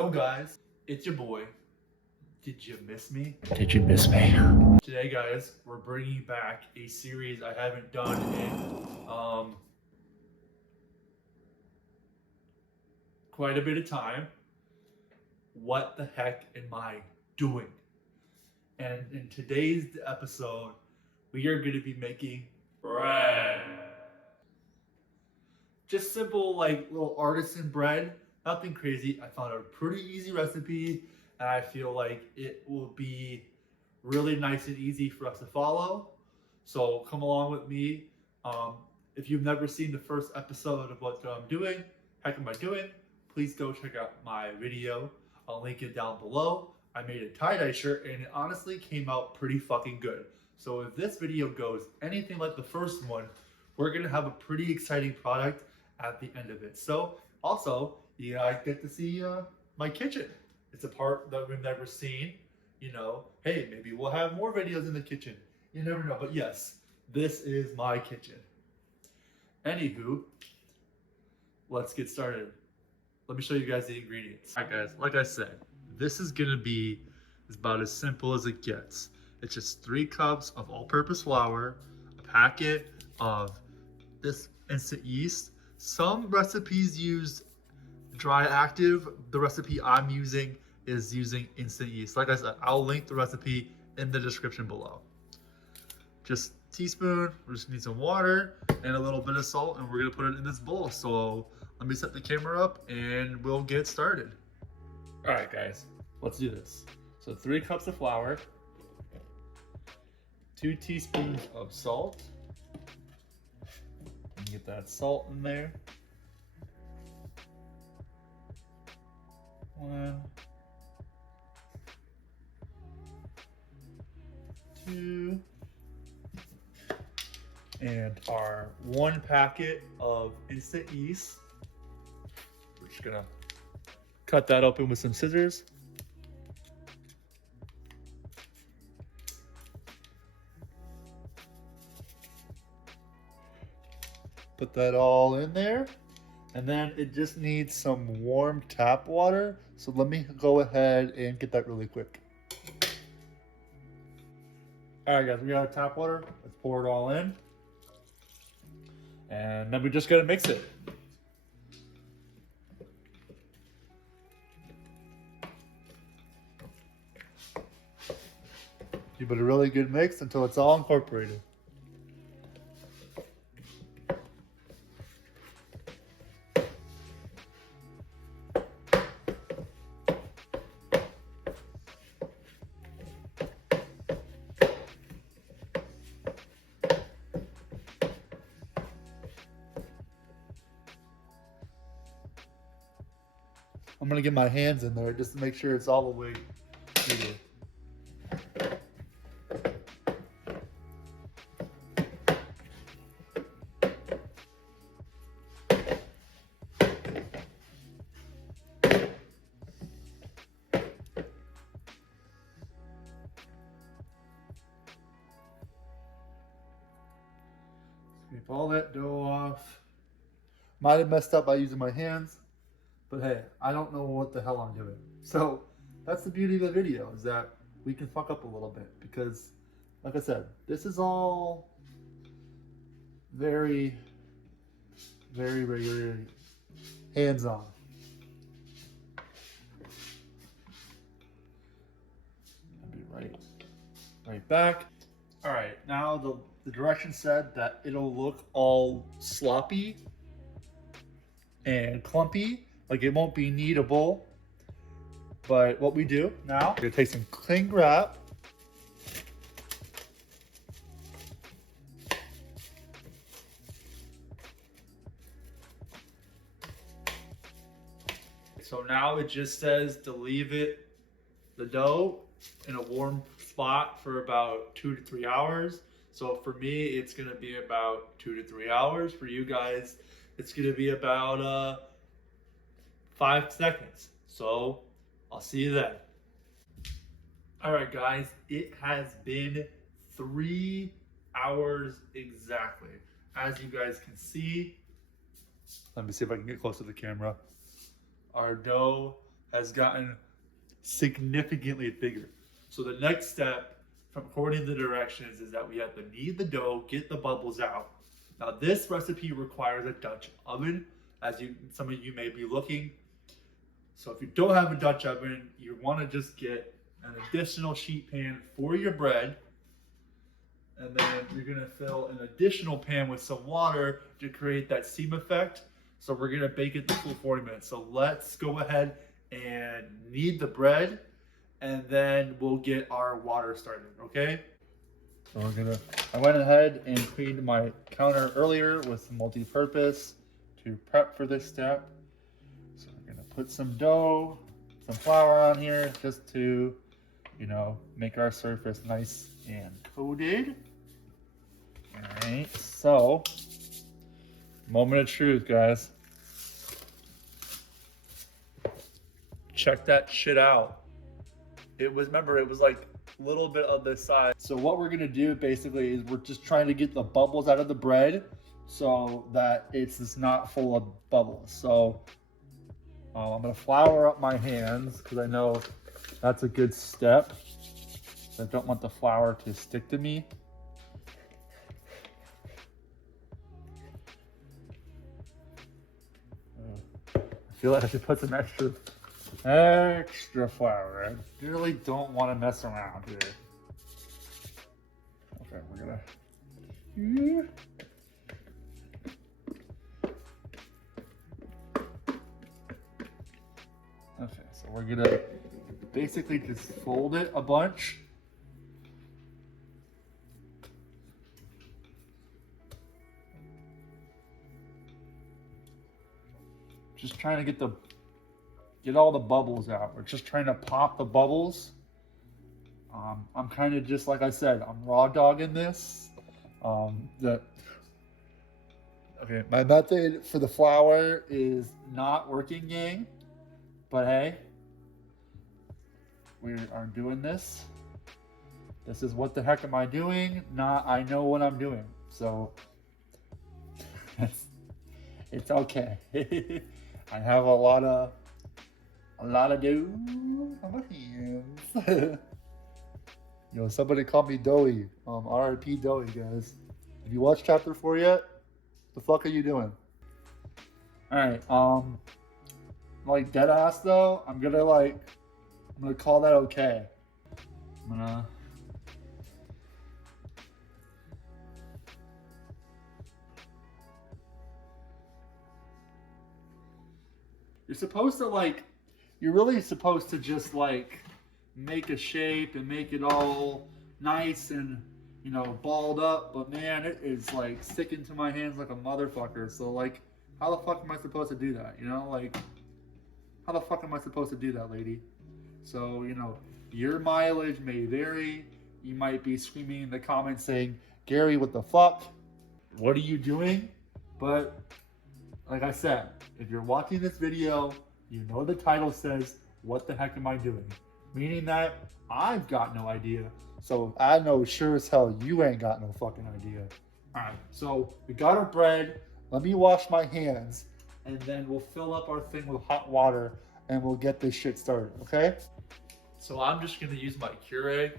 Hello guys, it's your boy. Did you miss me? Did you miss me? Today guys, we're bringing back a series I haven't done in quite a bit of time. What the heck am I doing? And in today's episode, we are going to be making bread. Just simple, like little artisan bread. Nothing crazy. I found a pretty easy recipe, and I feel like it will be really nice and easy for us to follow. So come along with me. If you've never seen the first episode of what I'm doing, heck am I doing, please go check out my video. I'll link it down below. I made a tie-dye shirt and it honestly came out pretty fucking good. So if this video goes anything like the first one, we're gonna have a pretty exciting product at the end of it. So also, I get to see my kitchen. It's a part that we've never seen. Hey, maybe we'll have more videos in the kitchen. You never know. But yes, this is my kitchen. Anywho, let's get started. Let me show you guys the ingredients. All right, guys, like I said, this is gonna be about as simple as it gets. It's just 3 cups of all-purpose flour, a packet of this instant yeast. Some recipes use dry active. The recipe I'm using is using instant yeast. Like I said, I'll link the recipe in the description below. Just a teaspoon, we just need some water and a little bit of salt, and we're gonna put it in this bowl. So let me set the camera up and we'll get started. All right, guys, let's do this. So 3 cups of flour, 2 teaspoons of salt. Get that salt in there. 1, 2, and our 1 packet of instant yeast. We're just gonna cut that open with some scissors. Put that all in there. And then it just needs some warm tap water. So let me go ahead and get that really quick. All right, guys, we got our tap water. Let's pour it all in. And then we just gotta mix it. Give it a really good mix until it's all incorporated. I'm gonna get my hands in there just to make sure it's all the way through. Scrape all that dough off. Might have messed up by using my hands, but hey, I don't know what the hell I'm doing. So that's the beauty of the video, is that we can fuck up a little bit because, like I said, this is all very, very, very, very hands-on. I'll be right back. All right, now the directions said that it'll look all sloppy and clumpy, like it won't be kneadable. But what we do now, we're gonna take some cling wrap, so now it just says to leave the dough in a warm spot for about 2 to 3 hours. So for me, it's gonna be about 2 to 3 hours. For you guys, it's gonna be about 5 seconds. So I'll see you then. All right, guys, it has been 3 hours exactly. As you guys can see, let me see if I can get close to the camera. Our dough has gotten significantly bigger. So the next step, from according to the directions, is that we have to knead the dough, get the bubbles out. Now this recipe requires a Dutch oven, as some of you may be looking. So if you don't have a Dutch oven, you want to just get an additional sheet pan for your bread. And then you're gonna fill an additional pan with some water to create that seam effect. So we're gonna bake it the full 40 minutes. So let's go ahead and knead the bread, and then we'll get our water started, okay? So I went ahead and cleaned my counter earlier with some multi-purpose to prep for this step. So we're gonna put some dough, some flour on here just to, make our surface nice and coated. All right, so moment of truth, guys. Check that shit out. It was like a little bit of this size. So what we're gonna do basically is we're just trying to get the bubbles out of the bread so that it's just not full of bubbles. So I'm gonna flour up my hands because I know that's a good step. I don't want the flour to stick to me. I feel like I should put some extra flour. I really don't want to mess around here. Okay, we're gonna. Okay, so we're gonna basically just fold it a bunch. Just trying to get all the bubbles out. We're just trying to pop the bubbles. I'm kind of just, like I said, I'm raw dogging this. Okay, my method for the flour is not working, gang. But hey, we are doing this. This is what the heck am I doing? I know what I'm doing. So it's okay. I have a lot of dough on my hands. Somebody called me Doughy. R.I.P. Doughy, guys. Have you watched chapter 4 yet? The fuck are you doing? Alright, like dead ass though, I'm gonna call that okay. You're really supposed to just make a shape and make it all nice and, balled up. But man, it is sticking to my hands like a motherfucker. So how the fuck am I supposed to do that? How the fuck am I supposed to do that, lady? So, your mileage may vary. You might be screaming in the comments saying, Gary, what the fuck? What are you doing? But like I said, if you're watching this video, the title says, what the heck am I doing? Meaning that I've got no idea. So I know sure as hell you ain't got no fucking idea. All right, so we got our bread. Let me wash my hands, and then we'll fill up our thing with hot water, and we'll get this shit started, okay? So I'm just gonna use my Keurig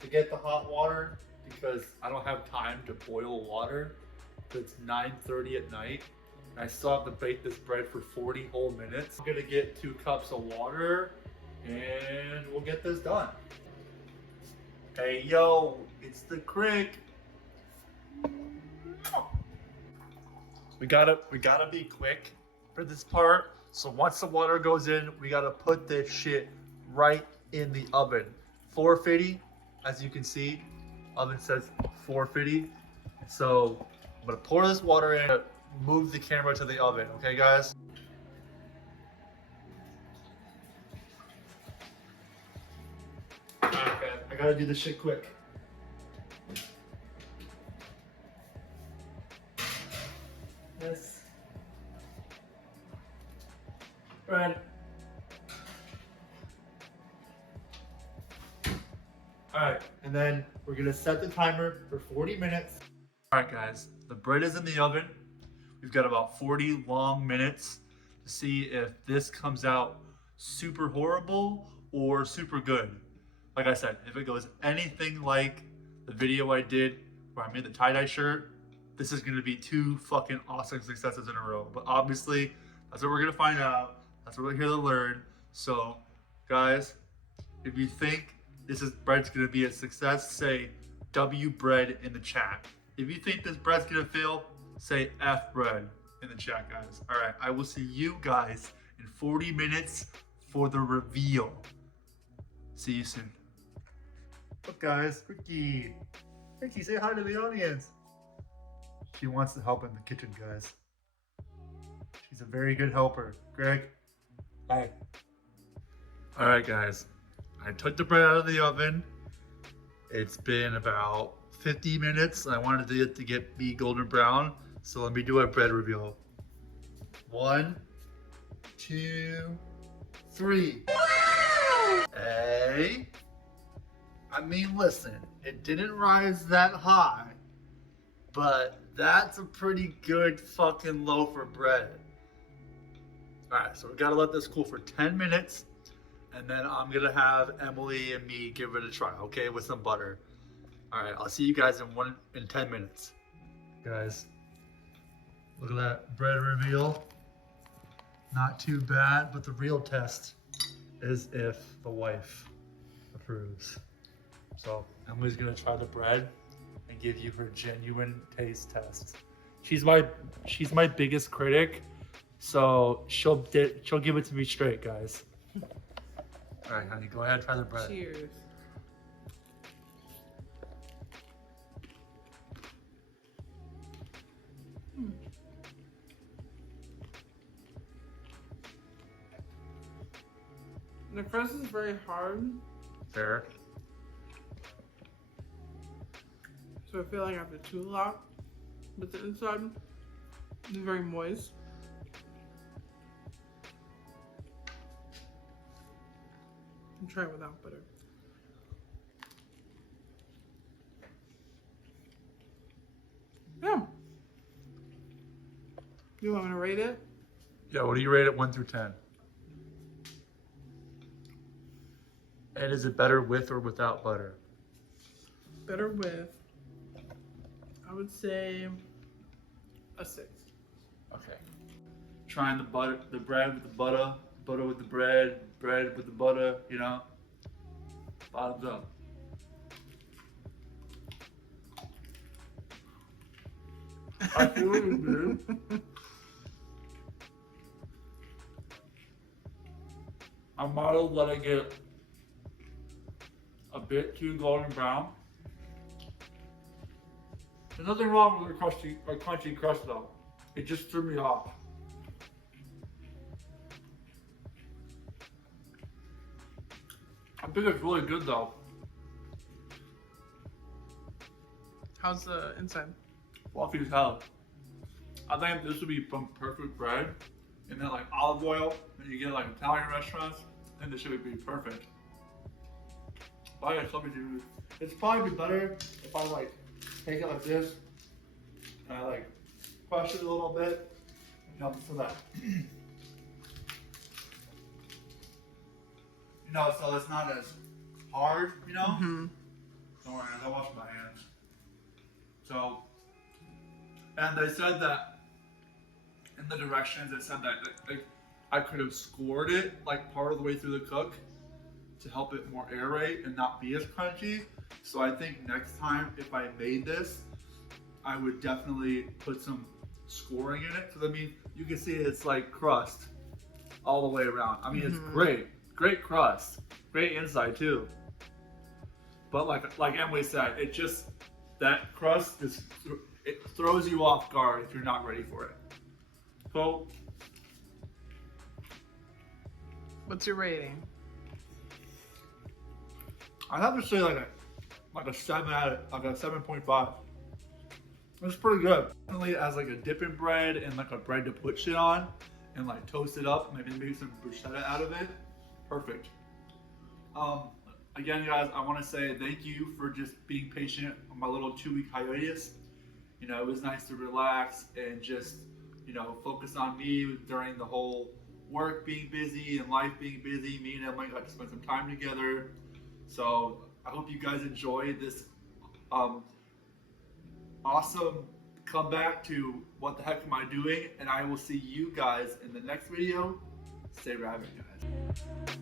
to get the hot water because I don't have time to boil water. It's 9:30 at night. I still have to bake this bread for 40 whole minutes. I'm gonna get 2 cups of water and we'll get this done. Hey yo, it's the crick. We gotta be quick for this part. So once the water goes in, we gotta put this shit right in the oven. 450, as you can see, oven says 450. So I'm gonna pour this water in, move the camera to the oven, okay guys? Okay, I gotta do this shit quick. Yes. Bread. Alright, and then we're gonna set the timer for 40 minutes. Alright guys, the bread is in the oven. We've got about 40 long minutes to see if this comes out super horrible or super good. Like I said, if it goes anything like the video I did where I made the tie-dye shirt, this is gonna be 2 fucking awesome successes in a row. But obviously, that's what we're gonna find out. That's what we're here to learn. So, guys, if you think this bread's gonna be a success, say W bread in the chat. If you think this bread's gonna fail, say F bread in the chat, guys. All right, I will see you guys in 40 minutes for the reveal. See you soon. Look, guys, Ricky. Ricky, say hi to the audience. She wants to help in the kitchen, guys. She's a very good helper. Greg, hi. All right, guys. I took the bread out of the oven. It's been about 50 minutes. I wanted it to get be golden brown. So let me do a bread reveal. 1, 2, 3. Hey. I mean, listen, it didn't rise that high, but that's a pretty good fucking loaf of bread. All right, so we gotta let this cool for 10 minutes, and then I'm gonna have Emily and me give it a try, okay, with some butter. All right, I'll see you guys in 10 minutes. Guys, look at that bread reveal. Not too bad, but the real test is if the wife approves. So Emily's gonna try the bread and give you her genuine taste test. She's my biggest critic, so she'll give it to me straight, guys. All right, honey, go ahead, try the bread. Cheers. The crust is very hard. Fair. So I feel like I have to chew a lot. But the inside is very moist. I'll try it without butter. Yeah. You want me to rate it? Yeah, what do you rate it 1 through 10? And is it better with or without butter? Better with, I would say, a 6. Okay. Trying the bread with the butter with the bread with the butter, you know? Bottoms up. I feel what you do. I might have let it get a bit too golden brown. There's nothing wrong with a crunchy crust though. It just threw me off. I think it's really good though. How's the inside? Fluffy as hell. I think this would be some perfect bread, and then like olive oil, and you get like Italian restaurants. I think this should be perfect. But I got something to do. It's probably be better if I like take it like this, and I like crush it a little bit, and jump into that. You know, so it's not as hard, you know? Mm-hmm. Don't worry, I wash my hands. So, and they said that in the directions, it said that like, I could have scored it like part of the way through the cook to help it more aerate and not be as crunchy. So I think next time if I made this, I would definitely put some scoring in it. Because I mean, you can see it's like crust all the way around. I mean, it's great crust, great inside too. But like Emily said, it just, that crust it throws you off guard if you're not ready for it. So, What's your rating? I'd have to say like a 7 out of like a 7.5. It's pretty good. Definitely as like a dipping bread and like a bread to put shit on and like toast it up, maybe make some bruschetta out of it. Perfect. Again, guys, I want to say thank you for just being patient on my little 2-week hiatus. You know, it was nice to relax and just, you know, focus on me during the whole work being busy and life being busy, me and Emily got to spend some time together. So I hope you guys enjoy this awesome comeback to what the heck am I doing, and I will see you guys in the next video. Stay rabid, guys.